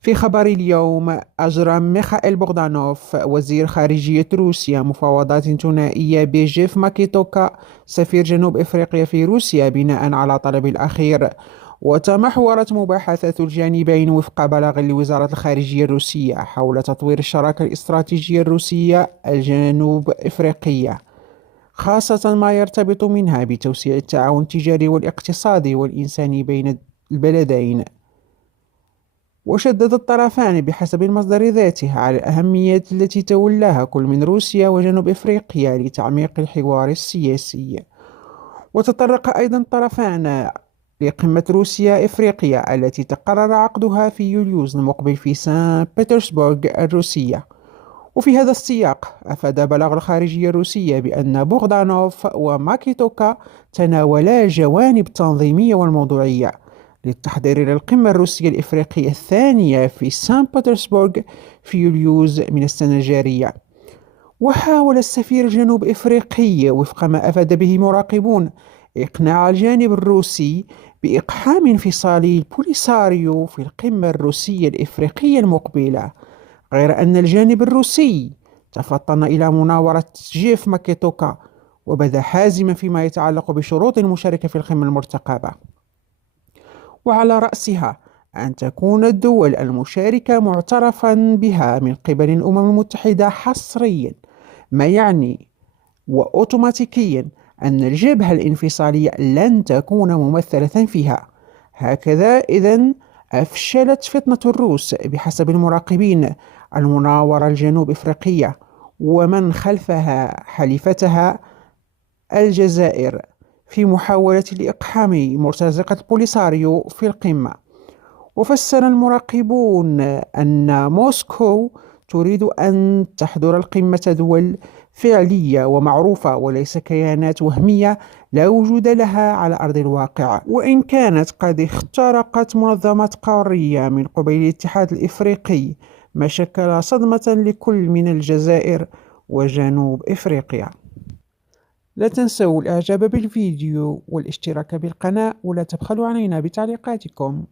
في خبر اليوم، أجرى ميخائيل بوغدانوف وزير خارجية روسيا مفاوضات ثنائية بجيف ماكيتوكا سفير جنوب إفريقيا في روسيا بناء على طلب الأخير. وتمحورت مباحثات الجانبين وفق بلاغ لوزارة الخارجية الروسية حول تطوير الشراكة الاستراتيجية الروسية الجنوب إفريقية، خاصة ما يرتبط منها بتوسيع التعاون التجاري والاقتصادي والإنساني بين البلدين. وشدد الطرفان بحسب المصدر ذاته على الأهمية التي تولاها كل من روسيا وجنوب إفريقيا لتعميق الحوار السياسي. وتطرق أيضا الطرفان لقمة روسيا إفريقيا التي تقرر عقدها في يوليوز المقبل في سان بطرسبرغ الروسية. وفي هذا السياق أفاد بلاغ الخارجية الروسية بأن بوغدانوف وماكيتوكا تناولا الجوانب التنظيمية والموضوعية للتحضير للقمة الروسية الإفريقية الثانية في سان بطرسبرغ في يوليوز من السنة الجارية. وحاول السفير الجنوب إفريقي وفق ما أفاد به مراقبون إقناع الجانب الروسي بإقحام انفصالي البوليساريو في القمة الروسية الإفريقية المقبلة، غير أن الجانب الروسي تفطن إلى مناورة جيف ماكيتوكا وبدا حازما فيما يتعلق بشروط المشاركة في القمة المرتقبة، وعلى رأسها أن تكون الدول المشاركة معترفا بها من قبل الأمم المتحدة حصريا، ما يعني وأوتوماتيكيا أن الجبهة الانفصالية لن تكون ممثلة فيها. هكذا إذن أفشلت فطنة الروس بحسب المراقبين المناورة الجنوب إفريقية ومن خلفها حليفتها الجزائر في محاولة لإقحام مرتزقة بوليساريو في القمة. وفسر المراقبون أن موسكو تريد أن تحضر القمة دول فعلية ومعروفة وليس كيانات وهمية لا وجود لها على أرض الواقع، وإن كانت قد اخترقت منظمات قارية من قبل الاتحاد الإفريقي، ما شكل صدمة لكل من الجزائر وجنوب إفريقيا. لا تنسوا الإعجاب بالفيديو والاشتراك بالقناة ولا تبخلوا علينا بتعليقاتكم.